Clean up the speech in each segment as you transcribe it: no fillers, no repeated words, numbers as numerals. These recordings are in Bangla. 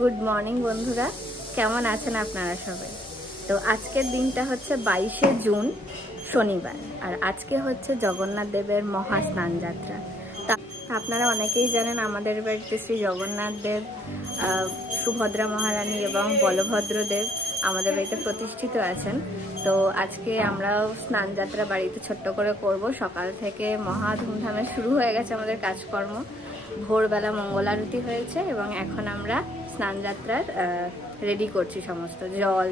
গুড মর্নিং বন্ধুরা, কেমন আছেন আপনারা সবাই? তো আজকের দিনটা হচ্ছে 22শে জুন শনিবার, আর আজকে হচ্ছে জগন্নাথ দেবের মহা স্নান যাত্রা। তা আপনারা অনেকেই জানেন আমাদের বাড়িতে শ্রী জগন্নাথ দেব, সুভদ্রা মহারানী এবং বলভদ্র দেব আমাদের বাড়িতে প্রতিষ্ঠিত আছেন। তো আজকে আমরাও স্নান যাত্রা বাড়িতে ছোট্ট করে করব। সকাল থেকে মহা ধুমধামে শুরু হয়ে গেছে আমাদের কাজকর্ম। ভোরবেলা মঙ্গল আরতি হয়েছে এবং এখন আমরা স্নান যাত্রার রেডি করছি সমস্ত জল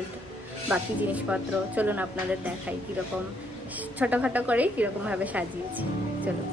বাকি জিনিসপত্র। চলুন আপনাদের দেখাই কীরকম ছোটোখাটো করেই কীরকমভাবে সাজিয়েছি। চলুন।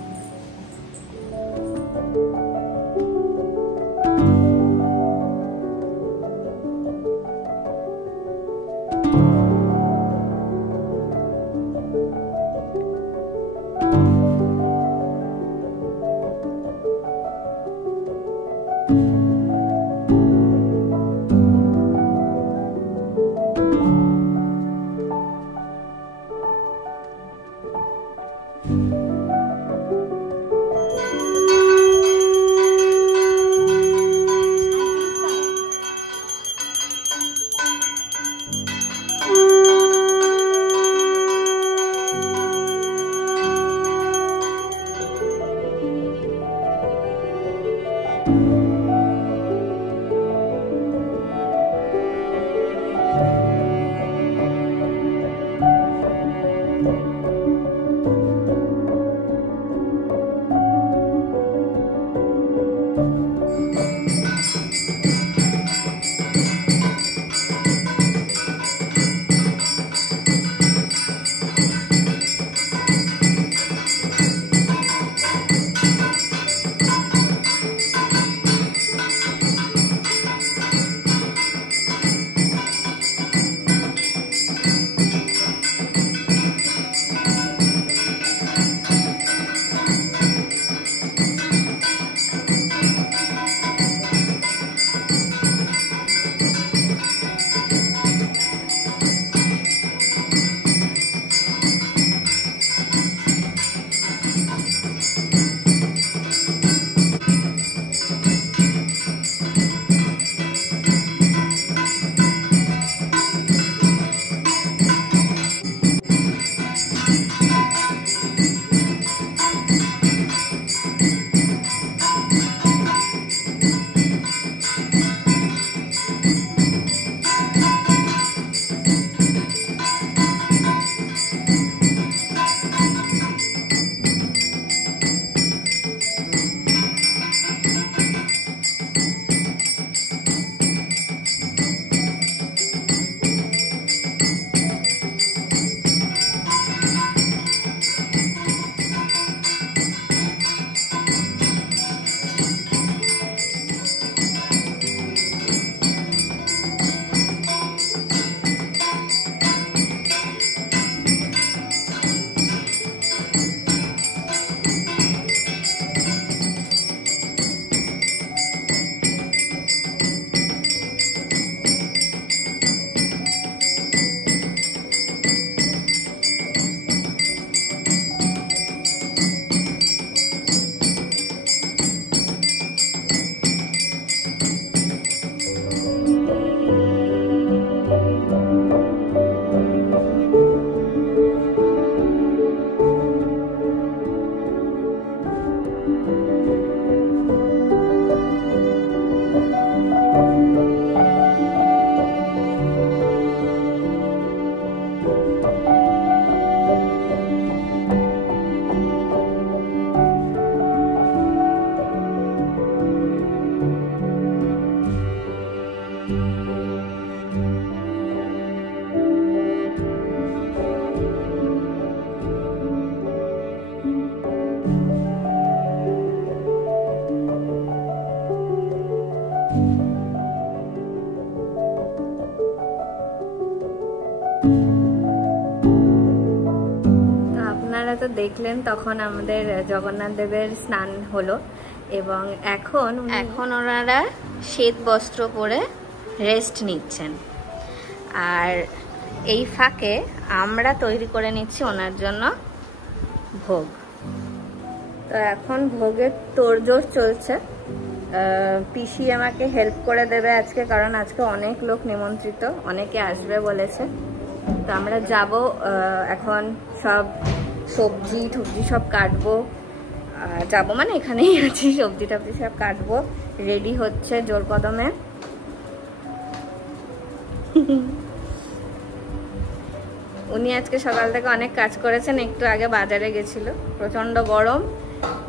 আপনারা তো দেখলেন তখন আমাদের জগন্নাথ দেবের স্নান হলো এবং এখন ওনারা শ্বেত বস্ত্র পরে রেস্ট নিচ্ছেন। আর এই ফাঁকে আমরা তৈরি করে নিচ্ছি ওনার জন্য ভোগ। তো এখন ভোগের তোড়জোড় চলছে। পিসি আমাকে হেল্প করে দেবে আজকে, কারণ আজকে অনেক লোক নিমন্ত্রিত, অনেকে আসবে বলেছে। তো আমরা যাব এখন, সব সবজি টবজি সব কাটবো, যাবো মানে এখানেই আছি, সবজি টবজি সব কাটবো, রেডি হচ্ছে জোর কদমে। উনি আজকে সকাল থেকে অনেক কাজ করেছেন, একটু আগে বাজারে গেছিল, প্রচন্ড গরম,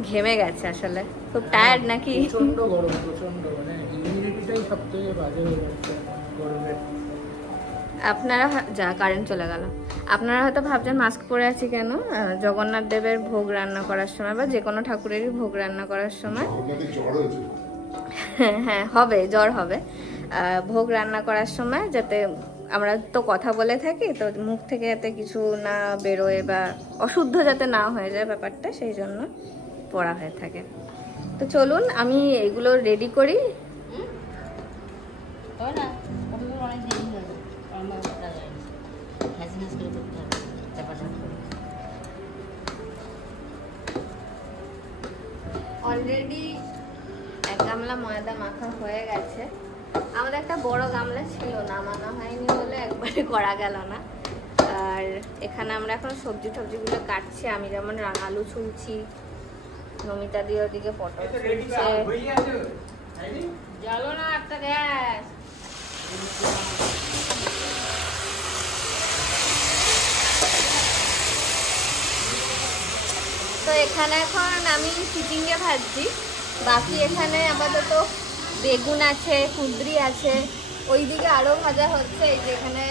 ঘেমে গেছে আসলে, খুব টায়ার্ড নাকি? প্রচন্ড গরম, প্রচন্ড, মানে ইমিউনিটিটাই সবথেকে বাজে হয়ে যাচ্ছে গরমে। আপনারা যা কারেন্ট চলে গেল, আপনারা হয়তো ভাবছেন মাস্ক পরে আছি কেন। জগন্নাথ দেবের ভোগ রান্না করার সময় বা যে কোনো ঠাকুরেরই ভোগ রান্না করার সময়, হ্যাঁ হবে, জ্বর হবে, ভোগ রান্না করার সময় যাতে আমরা তো কথা বলে থাকি, তো মুখ থেকে যাতে কিছু না বেরোয় বা অশুদ্ধ যাতে না হয়ে যায় ব্যাপারটা, সেই জন্য পড়া হয়ে থাকে। তো চলুন আমি এগুলো রেডি করি। অলরেডি এক গামলা ময়দা মাখা হয়ে গেছে। আমাদের একটা বড় গামলা ছিল, নামানো হয়নি বলে একবারে করা গেল না। আর এখানে আমরা এখন সবজি টবজিগুলো কাটছি, আমি যেমন রাঙালু ছুলছি, নমিতা দিয়ে ওদিকে পটল ছুলছে। জ্বালো না একটা গ্যাস। তো এখানে এখন আমি চিচিঙ্গে ভাজছি, বাকি এখানে আপাতত বেগুন আছে, কুঁদরি আছে, ওইদিকে আরো ভাজা হচ্ছে। এই যে এখানে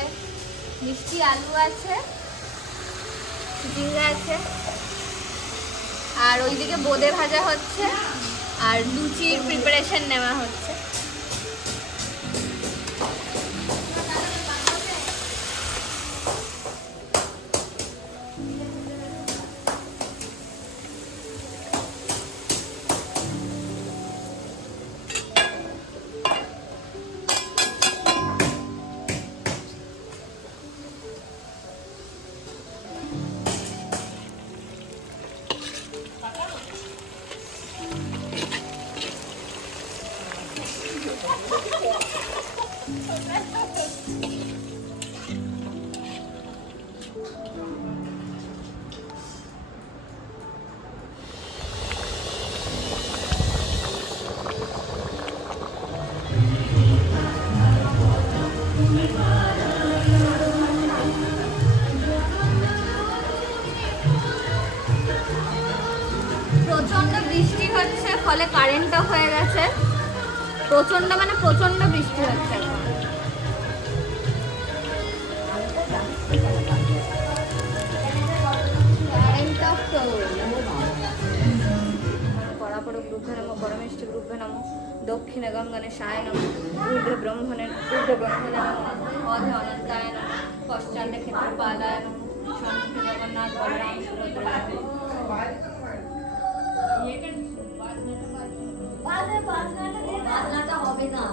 মিষ্টি আলু আছে, চিচিঙ্গা আছে, আর ওইদিকে বোঁদে ভাজা হচ্ছে, আর লুচির প্রিপারেশন নেওয়া হচ্ছে। প্রচন্ড বৃষ্টি হচ্ছে, ফলে কারেন্টও হয়ে গেছে, প্রচন্ড মানে প্রচন্ড বৃষ্টি হচ্ছে এখন। পরাপর গ্রুপে নম, পরমেষ্টি গ্রুপে নম, দক্ষিণে গঙ্গনে সায় নম, ঊর্ধ্বে ব্রহ্মণে নম, অধে অনন্তায় নম, পশ্চাতে ক্ষেত্রপালায় নম, সম্মুখে জগন্নাথ বলরাম সুভদ্রা। বাজনাটা হবে না।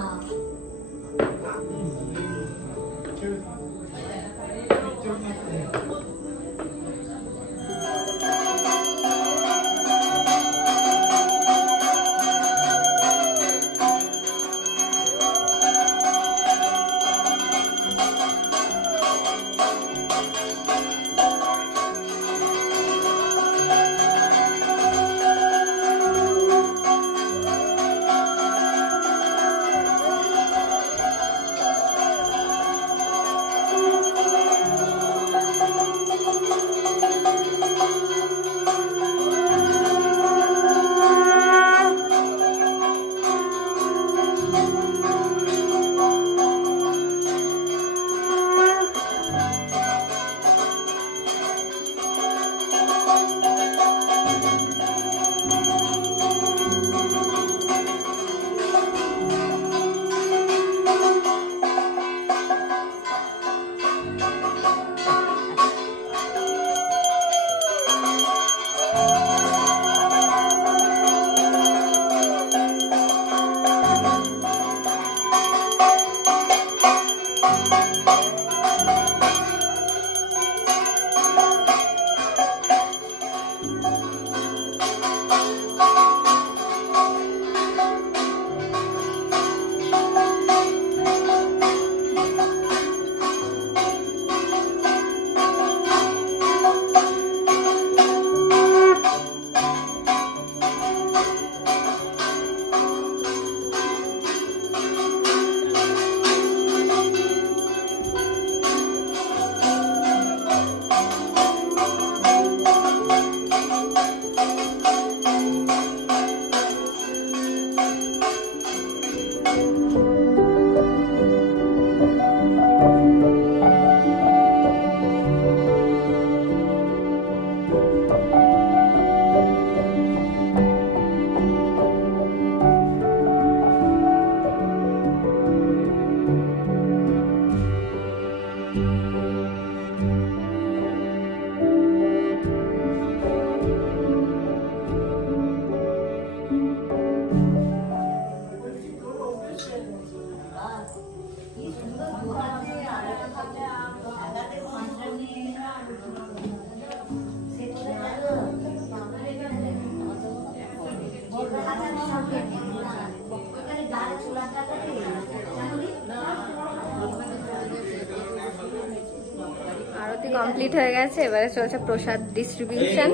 আরতি কমপ্লিট হয়ে গেছে, এবারে চলছে প্রসাদ ডিস্ট্রিবিউশন।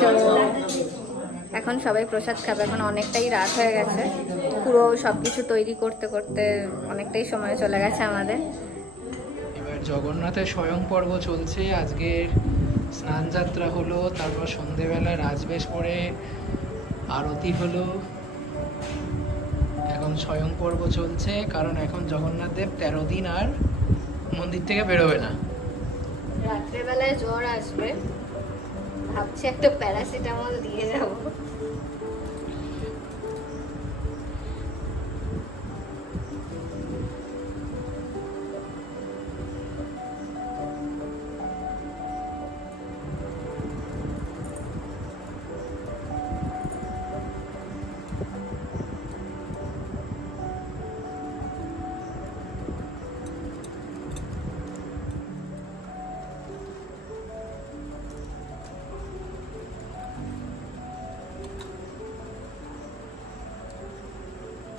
তো এখন সবাই প্রসাদ খাবে, এখন অনেকটাই রাত হয়ে গেছে, পুরো সবকিছু তৈরি করতে করতে অনেকটাই সময় চলে গেছে আমাদের। এবার জগন্নাথের স্বয়ং পর্ব চলছে, আজকের স্নান যাত্রা হলো, তারপর সন্ধেবেলা রাজবেশ পরে আরতি হলো, এখন স্বয়ং পর্ব চলছে, কারণ এখন জগন্নাথ দেব 13 দিন আর মন্দির থেকে বেরোবে না। রাত্রেবেলায় জ্বর আসবে, ভাবছি একটা প্যারাসিটামল দিয়ে যাবো।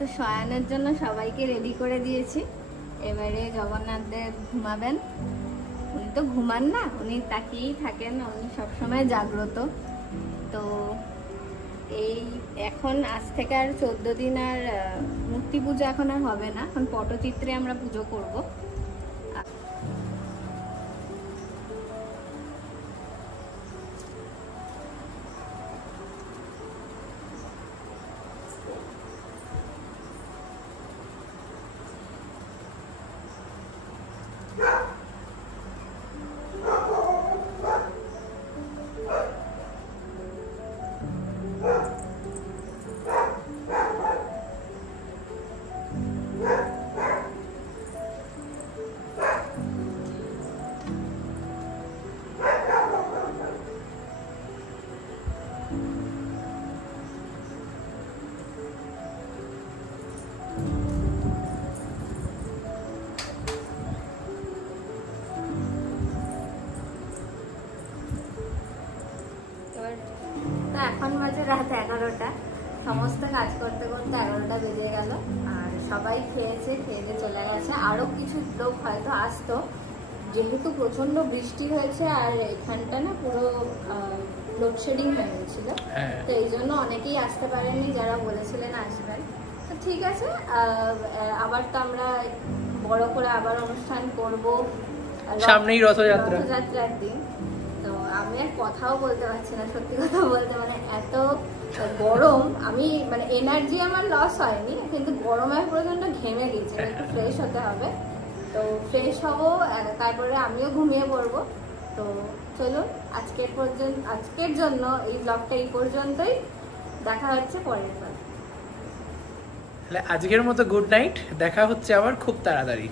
তো শয়ানের জন্য সবাইকে রেডি করে দিয়েছি, এবারে জগন্নাথ দেব ঘুমাবেন। উনি তো ঘুমান না, উনি তাকিয়েই থাকেন, উনি সবসময় জাগ্রত। তো এই এখন আজ থেকে আর 14 দিন আর মূর্তি পুজো এখন আর হবে না, এখন পটচিত্রে আমরা পুজো করব। এখন বাজে রাত 11টা, সমস্ত কাজ করতে করতে 11টা বেজে গেল, আর সবাই খেয়েছে, খেয়ে চলে গেছে। আরো কিছু লোক হয়তো আসতো, যেহেতু প্রচন্ড বৃষ্টি হয়েছে আর এখানটা না পুরো লোডশেডিং হয়ে গেছিল, তো এই জন্য অনেকেই আসতে পারেননি যারা বলেছিলেন আসবেন। তো ঠিক আছে, আবার তো আমরা বড় করে আবার অনুষ্ঠান করব, সামনেই রথযাত্রার দিন। তো আমি আর কথাও বলতে পারছি না, সত্যি কথা বলতে, মানে এত গরম, আমি মানে এনার্জি আমার লস হয়নি, কিন্তু গরমে প্রচন্ড ঘেমে গেছি, একটু ফ্রেশ হতে হবে। তো ফ্রেশ হবো, তারপরে আমিও ঘুমিয়ে পড়বো। তো চলুন আজকের জন্য এই ব্লগটা এই পর্যন্তই, দেখা হচ্ছে পরের বার। আজকের মতো গুড নাইট, দেখা হচ্ছে আবার খুব তাড়াতাড়ি।